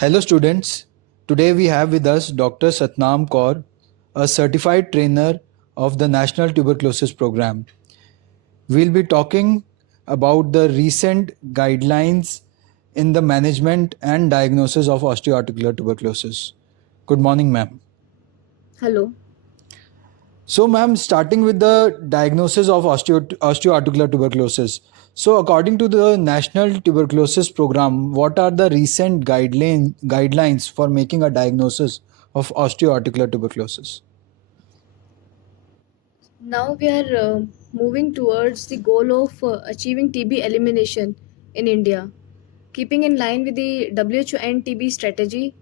Hello, students. Today we have with us Dr. Satnam Kaur, a certified trainer of the National Tuberculosis Program. We'll be talking about the recent guidelines in the management and diagnosis of osteoarticular tuberculosis. Good morning, ma'am. Hello. So, ma'am, starting with the diagnosis of osteoarticular tuberculosis. So, according to the National Tuberculosis Program, what are the recent guidelines for making a diagnosis of osteoarticular tuberculosis? Now we are moving towards the goal of achieving TB elimination in India. Keeping in line with the WHO and TB strategy,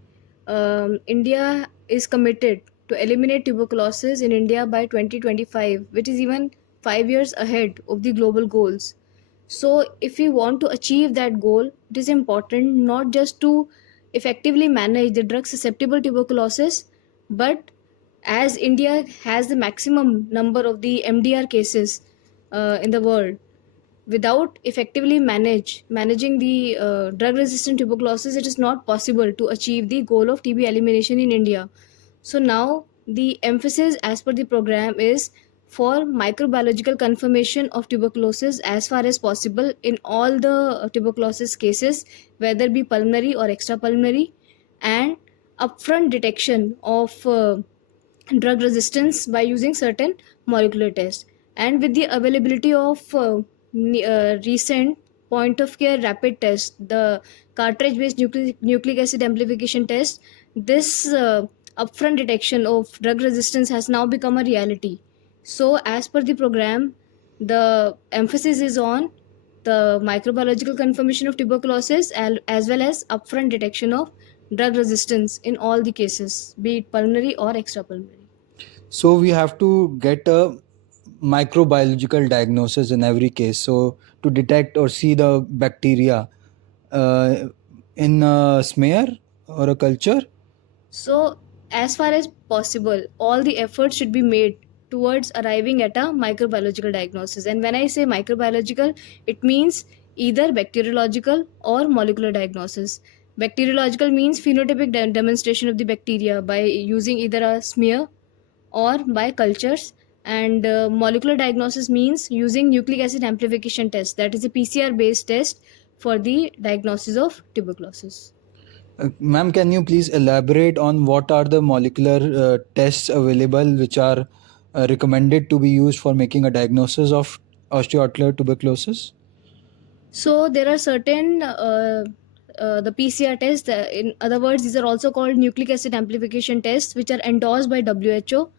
India is committed to eliminate tuberculosis in India by 2025, which is even 5 years ahead of the global goals. So, if we want to achieve that goal, it is important not just to effectively manage the drug susceptible tuberculosis, but as India has the maximum number of the MDR cases in the world, without effectively managing the drug resistant tuberculosis, it is not possible to achieve the goal of TB elimination in India. So now the emphasis as per the program is for microbiological confirmation of tuberculosis as far as possible in all the tuberculosis cases, whether it be pulmonary or extrapulmonary, and upfront detection of drug resistance by using certain molecular tests. And with the availability of recent point of care rapid test, the cartridge based nucleic acid amplification test, this upfront detection of drug resistance has now become a reality. So as per the program, the emphasis is on the microbiological confirmation of tuberculosis as well as upfront detection of drug resistance in all the cases, be it pulmonary or extrapulmonary. So, we have to get a microbiological diagnosis in every case. So, to detect or see the bacteria uh, in a smear or a culture. So, as far as possible, all the efforts should be made towards arriving at a microbiological diagnosis. And when I say microbiological, it means either bacteriological or molecular diagnosis. Bacteriological means phenotypic demonstration of the bacteria by using either a smear or by cultures. And molecular diagnosis means using nucleic acid amplification test, that is a PCR based test for the diagnosis of tuberculosis. Ma'am, can you please elaborate on what are the molecular tests available which are recommended to be used for making a diagnosis of osteoarticular tuberculosis? So there are certain the PCR tests. In other words, these are also called nucleic acid amplification tests, which are endorsed by WHO,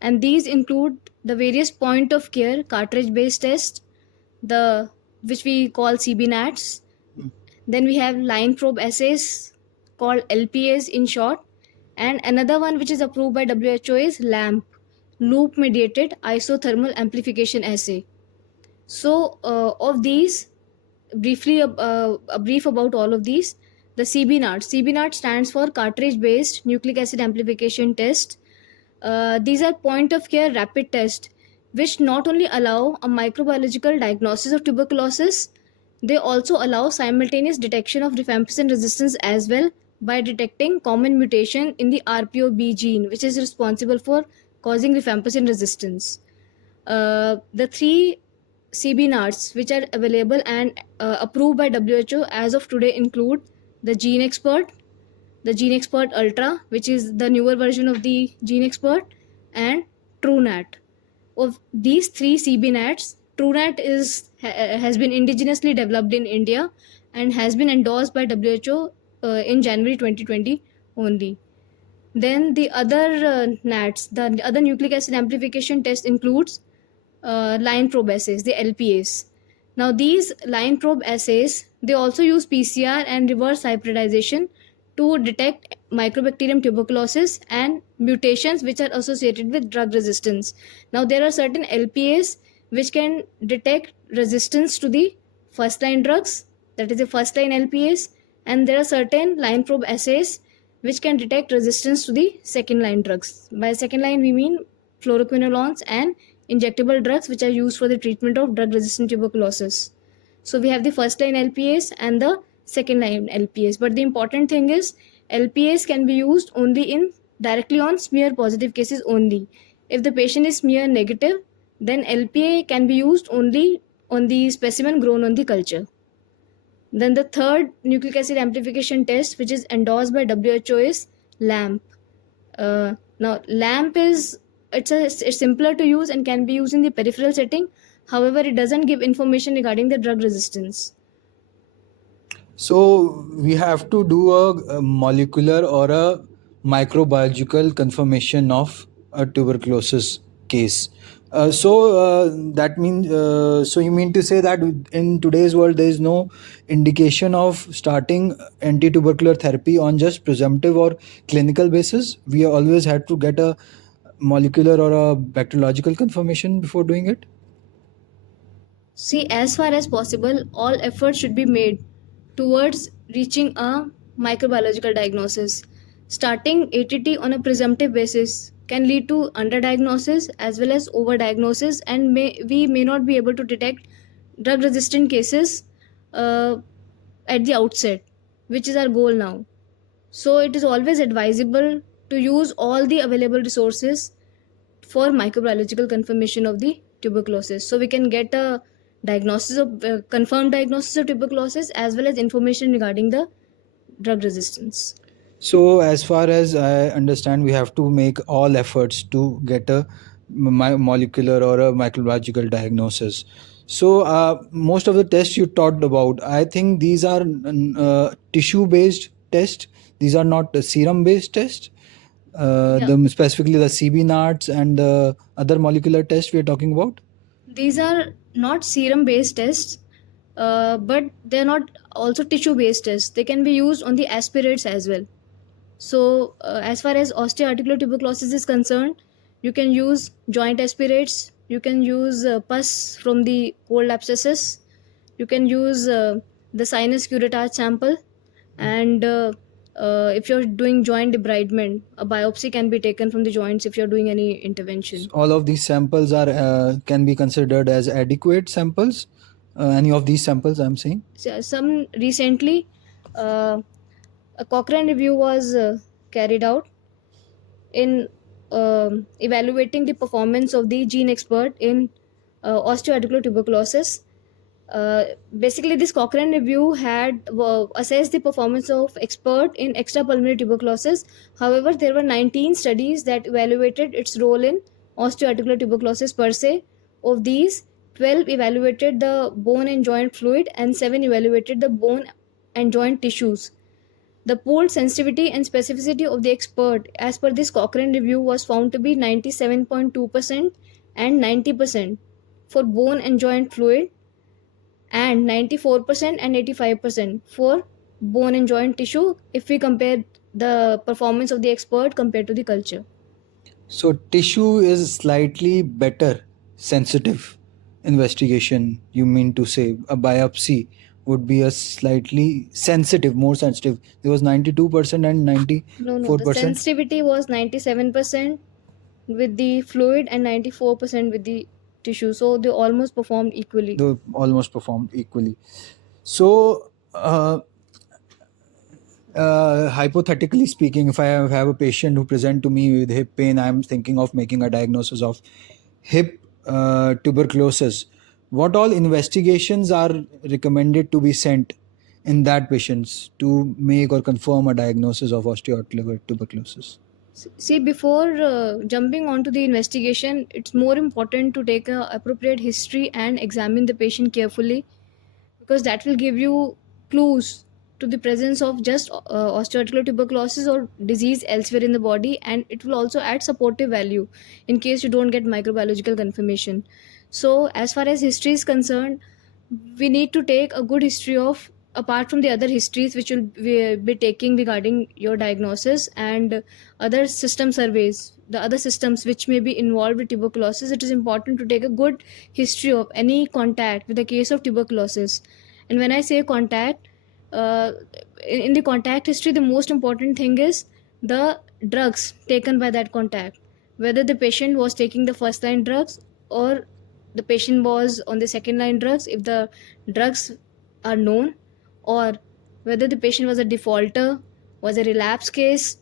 and these include the various point of care cartridge based tests, the which we call CBNATs. Then we have line probe assays called LPAs in short, and another one which is approved by WHO is LAMP, loop mediated isothermal amplification assay. So of these, briefly a brief about all of these. The CBNAT stands for cartridge based nucleic acid amplification test. These are point of care rapid tests which not only allow a microbiological diagnosis of tuberculosis, they also allow simultaneous detection of rifampicin resistance as well by detecting common mutation in the RPOB gene, which is responsible for causing rifampicin resistance. The three CBNARs which are available and approved by WHO as of today include the Gene Expert, the Gene Expert Ultra, which is the newer version of the Gene Expert, and TrueNat. Of these three CBNATs, TrueNat has been indigenously developed in India and has been endorsed by WHO in January 2020 only. Then the other NATs, the other nucleic acid amplification test includes line probe assays, the LPAs. Now these line probe assays, they also use PCR and reverse hybridization to detect Mycobacterium tuberculosis and mutations which are associated with drug resistance. Now there are certain LPAs which can detect resistance to the first line drugs, that is the first line LPAs, and there are certain line probe assays which can detect resistance to the second line drugs. By second line we mean fluoroquinolones and injectable drugs which are used for the treatment of drug resistant tuberculosis. So we have the first line LPAs and the second line LPAs. But the important thing is LPAs can be used only in directly on smear positive cases only. If the patient is smear negative, then LPA can be used only on the specimen grown on the culture. Then the third nucleic acid amplification test, which is endorsed by WHO, is LAMP. Now, LAMP is it's simpler to use and can be used in the peripheral setting. However, it doesn't give information regarding the drug resistance. So we have to do a molecular or a microbiological confirmation of a tuberculosis case. That means, so you mean to say that in today's world there is no indication of starting anti-tubercular therapy on just presumptive or clinical basis? We always had to get a molecular or a bacteriological confirmation before doing it? See, as far as possible, all efforts should be made towards reaching a microbiological diagnosis. Starting ATT on a presumptive basis can lead to underdiagnosis as well as overdiagnosis, and we may not be able to detect drug resistant cases uh, at the outset, which is our goal now. So, it is always advisable to use all the available resources for microbiological confirmation of the tuberculosis, so we can get a diagnosis of confirmed diagnosis of tuberculosis as well as information regarding the drug resistance. So, as far as I understand, we have to make all efforts to get a molecular or a microbiological diagnosis. So, most of the tests you talked about, I think these are tissue-based tests. These are not serum-based tests. Yeah. Specifically the CB NATs and the other molecular tests we are talking about. These are not serum based tests, but they're not also tissue based tests. They can be used on the aspirates as well. So, as far as osteoarticular tuberculosis is concerned, you can use joint aspirates, you can use pus from the cold abscesses, you can use the sinus curettage sample, and if you're doing joint debridement, a biopsy can be taken from the joints if you're doing any intervention. All of these samples are can be considered as adequate samples. Any of these samples, I'm saying. So, some recently, uh, a Cochrane review was carried out in evaluating the performance of the gene expert in osteoarticular tuberculosis. Basically, this Cochrane review had assessed the performance of expert in extrapulmonary tuberculosis. However, there were 19 studies that evaluated its role in osteoarticular tuberculosis per se. Of these, 12 evaluated the bone and joint fluid, and 7 evaluated the bone and joint tissues. The pooled sensitivity and specificity of the expert, as per this Cochrane review, was found to be 97.2% and 90% for bone and joint fluid, and 94% and 85% for bone and joint tissue if we compare the performance of the expert compared to the culture. So tissue is slightly better sensitive investigation. You mean to say a biopsy would be a slightly sensitive, more sensitive. It was 92% and No, 94%. the sensitivity was 97% with the fluid and 94% with the tissue. So they almost performed equally. They almost performed equally. So, hypothetically speaking, if I have a patient who present to me with hip pain, I'm thinking of making a diagnosis of hip tuberculosis. What all investigations are recommended to be sent in that patients to make or confirm a diagnosis of osteoarticular tuberculosis? See, before jumping onto the investigation, it's more important to take a appropriate history and examine the patient carefully, because that will give you clues to the presence of just osteoarticular tuberculosis or disease elsewhere in the body, and it will also add supportive value in case you don't get microbiological confirmation. So, as far as history is concerned, we need to take a good history of, apart from the other histories which will be taking regarding your diagnosis and other system surveys, the other systems which may be involved with tuberculosis. It is important to take a good history of any contact with a case of tuberculosis. And when I say contact, uh, in the contact history, the most important thing is the drugs taken by that contact, whether the patient was taking the first line drugs or the patient was on the second line drugs, if the drugs are known, or whether the patient was a defaulter, was a relapse case,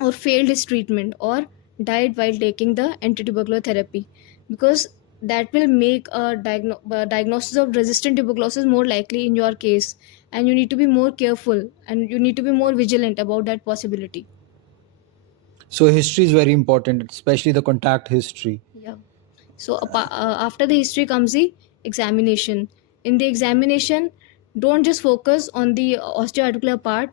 or failed his treatment, or died while taking the antitubercular therapy, because that will make a diagnosis of resistant tuberculosis more likely in your case, and you need to be more careful and you need to be more vigilant about that possibility. So history is very important, especially the contact history. Yeah. So after the history comes the examination. In the examination, don't just focus on the osteoarticular part.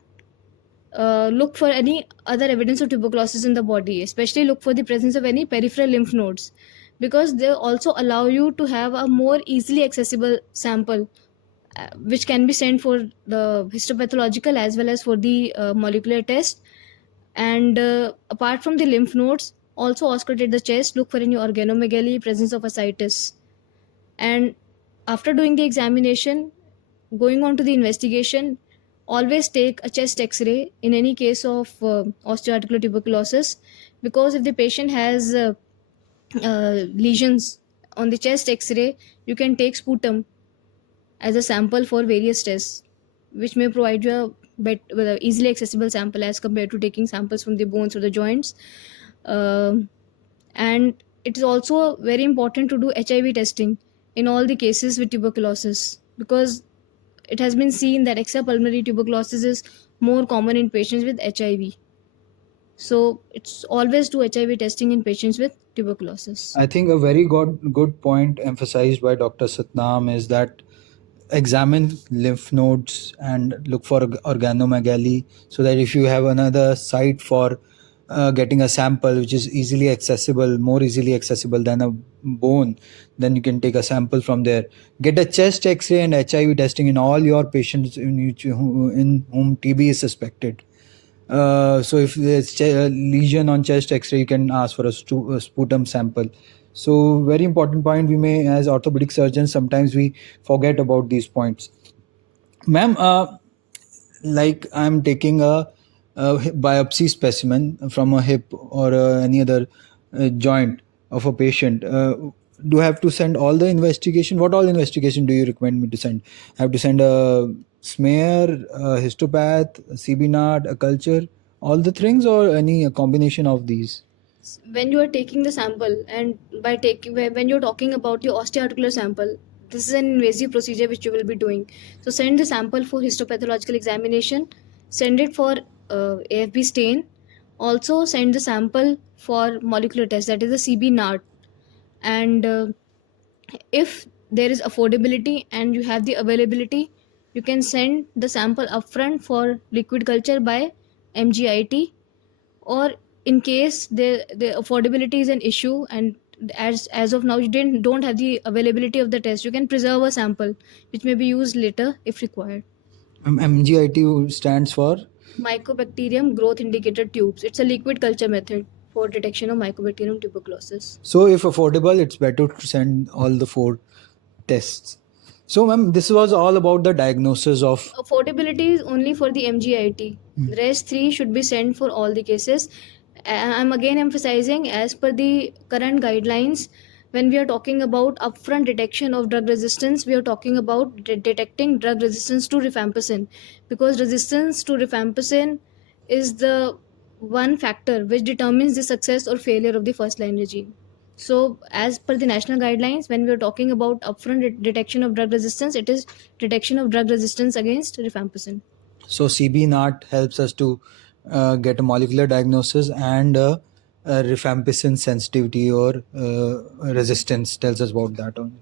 Look for any other evidence of tuberculosis in the body, especially look for the presence of any peripheral lymph nodes, because they also allow you to have a more easily accessible sample, which can be sent for the histopathological as well as for the molecular test. And apart from the lymph nodes, also auscultate the chest, look for any organomegaly, presence of ascites. And after doing the examination, going on to the investigation, always take a chest x-ray in any case of osteoarticular tuberculosis, because if the patient has lesions on the chest x-ray, you can take sputum as a sample for various tests, which may provide you with a easily accessible sample as compared to taking samples from the bones or the joints. Um and it is also very important to do HIV testing in all the cases with tuberculosis, because it has been seen that extrapulmonary tuberculosis is more common in patients with HIV. So it's always do HIV testing in patients with tuberculosis. I think a very good point emphasized by Dr. Satnam is that examine lymph nodes and look for organomegaly, so that if you have another site for getting a sample which is easily accessible, more easily accessible than a bone, then you can take a sample from there. Get a chest x-ray and HIV testing in all your patients in whom TB is suspected. So if there's a lesion on chest x-ray, you can ask for a sputum sample. So very important point. We may, as orthopedic surgeons, sometimes we forget about these points. Ma'am, like I'm taking a biopsy specimen from a hip or any other joint of a patient. Do I have to send all the investigation? What all investigation do you recommend me to send? I have to send a smear, a histopath, a CB nod, a culture, all the things, or any combination of these? When you are taking the sample, and by taking when you're talking about the osteoarticular sample, this is an invasive procedure which you will be doing. So send the sample for histopathological examination, send it for AFB stain, also send the sample for molecular test, that is the CB NART. And if there is affordability and you have the availability, you can send the sample upfront for liquid culture by MGIT. Or in case the affordability is an issue, and as of now you don't have the availability of the test, you can preserve a sample which may be used later if required. MGIT stands for? Mycobacterium growth indicator tubes. It's a liquid culture method for detection of Mycobacterium tuberculosis. So if affordable, it's better to send all the 4 tests. So ma'am, this was all about the diagnosis of... Affordability is only for the MGIT. The rest 3 should be sent for all the cases. I'm again emphasizing, as per the current guidelines, when we are talking about upfront detection of drug resistance, we are talking about detecting drug resistance to rifampicin, because resistance to rifampicin is the one factor which determines the success or failure of the first line regime. So, as per the national guidelines, when we are talking about upfront detection of drug resistance, it is detection of drug resistance against rifampicin. So CB NAT helps us to get a molecular diagnosis, and rifampicin sensitivity or resistance tells us about that only.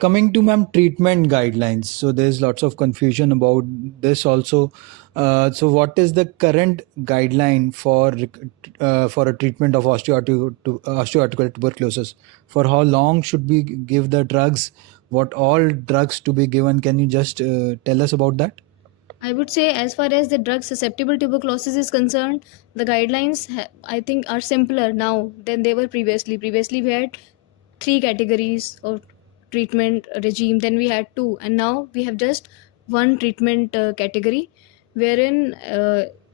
Coming to ma'am treatment guidelines, so there's lots of confusion about this also. So what is the current guideline for a treatment of osteoarticular tuberculosis? For how long should we give the drugs? What all drugs to be given? Can you just tell us about that? I would say, as far as the drug susceptible tuberculosis is concerned, the guidelines I think are simpler now than they were previously. Previously, we had 3 categories of treatment regime, then we had 2, and now we have just one treatment category, wherein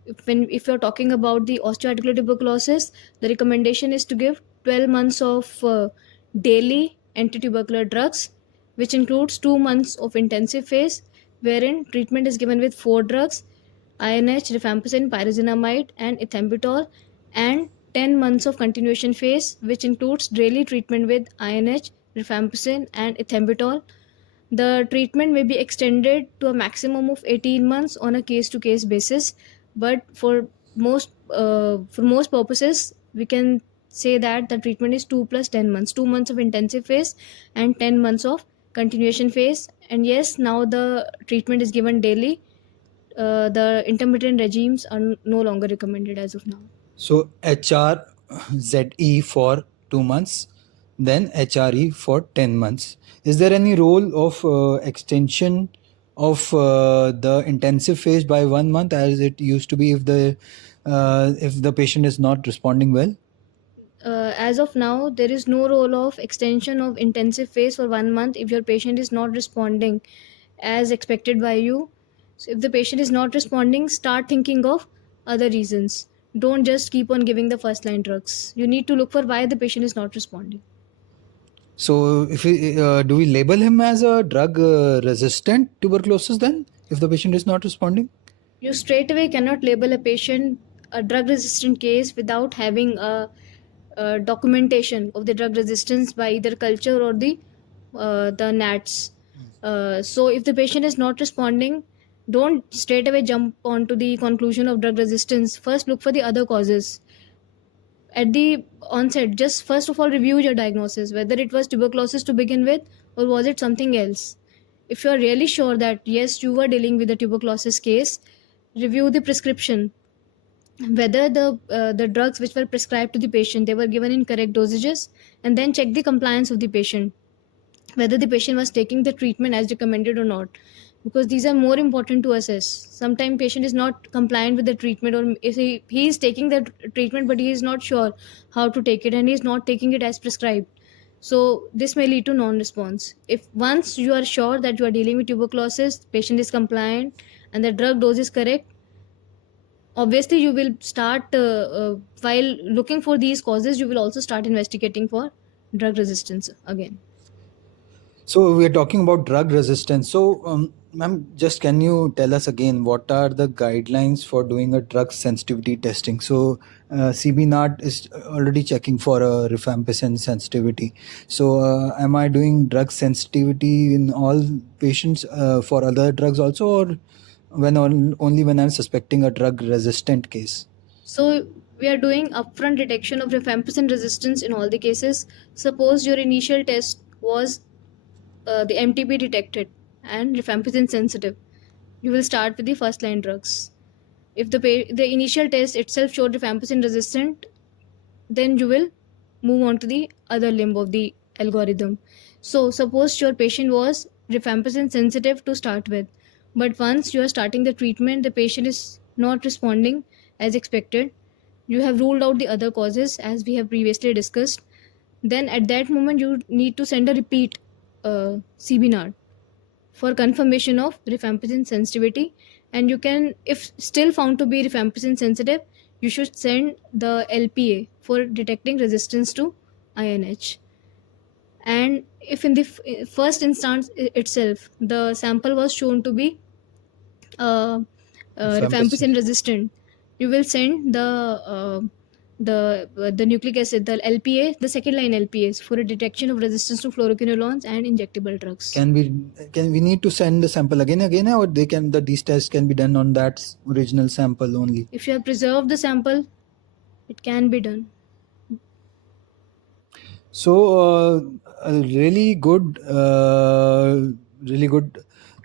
if you're talking about the osteoarticular tuberculosis, the recommendation is to give 12 months of daily anti-tubercular drugs, which includes 2 months of intensive phase, wherein treatment is given with 4 drugs. INH, rifampicin, pyrazinamide, and ethambutol, and 10 months of continuation phase, which includes daily treatment with INH, rifampicin, and ethambutol. The treatment may be extended to a maximum of 18 months on a case-to-case basis, but for most purposes, we can say that the treatment is 2 plus 10 months, 2 months of intensive phase and 10 months of continuation phase. And yes, now the treatment is given daily. The intermittent regimes are no longer recommended as of now. So HRZE for 2 months, then HRE for 10 months. Is there any role of extension of the intensive phase by 1 month, as it used to be if the patient is not responding well? As of now, there is no role of extension of intensive phase for 1 month if your patient is not responding as expected by you. So if the patient is not responding, start thinking of other reasons. Don't just keep on giving the first line drugs. You need to look for why the patient is not responding. So, if do we label him as a drug resistant tuberculosis then, if the patient is not responding? You straight away cannot label a patient a drug resistant case without having a documentation of the drug resistance by either culture or the NATs. So if the patient is not responding, don't straight away jump onto the conclusion of drug resistance. First look for the other causes. At the onset, just first of all review your diagnosis, whether it was tuberculosis to begin with or was it something else. If you are really sure that yes, you were dealing with a tuberculosis case, review the prescription, whether the drugs which were prescribed to the patient, they were given in correct dosages, and then check the compliance of the patient, whether the patient was taking the treatment as recommended or not, because these are more important to assess. Sometimes patient is not compliant with the treatment, or if he is taking the treatment but he is not sure how to take it and he is not taking it as prescribed. So this may lead to non-response. If once you are sure that you are dealing with tuberculosis, patient is compliant and the drug dose is correct, obviously you will start while looking for these causes, you will also start investigating for drug resistance again. So we are talking about drug resistance. So, ma'am, just can you tell us again what are the guidelines for doing a drug sensitivity testing? So, CBNAT is already checking for a rifampicin sensitivity. So, am I doing drug sensitivity in all patients for other drugs also, or only when I'm suspecting a drug resistant case? So we are doing upfront detection of rifampicin resistance in all the cases. Suppose your initial test was the MTB detected and rifampicin sensitive, you will start with the first line drugs. If the initial test itself showed rifampicin resistant, then you will move on to the other limb of the algorithm. So suppose your patient was rifampicin sensitive to start with, but once you are starting the treatment, the patient is not responding as expected, you have ruled out the other causes as we have previously discussed, then at that moment you need to send a repeat CBNAR for confirmation of rifampicin sensitivity. And you can, if still found to be rifampicin sensitive, you should send the LPA for detecting resistance to INH. And if in the first instance itself the sample was shown to be rifampicin resistant, you will send the nucleic acid, the LPA, the second line LPAs for a detection of resistance to fluoroquinolones and injectable drugs. Can we need to send the sample again, or these tests can be done on that original sample only? If you have preserved the sample, it can be done. So a really good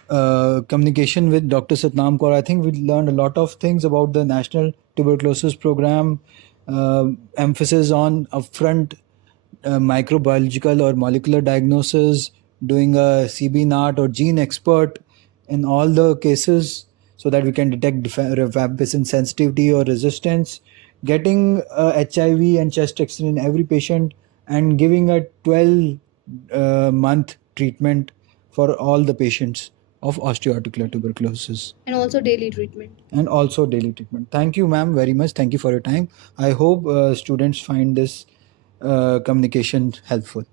communication with Dr. Satnam Kaur. I think we learned a lot of things about the National Tuberculosis Program, emphasis on upfront microbiological or molecular diagnosis, doing a CBNAT or gene expert in all the cases so that we can detect rifampicin sensitivity or resistance, getting HIV and chest X-ray in every patient, and giving a 12-month treatment for all the patients of osteoarticular tuberculosis. And also daily treatment. Thank you, ma'am, very much. Thank you for your time. I hope students find this communication helpful.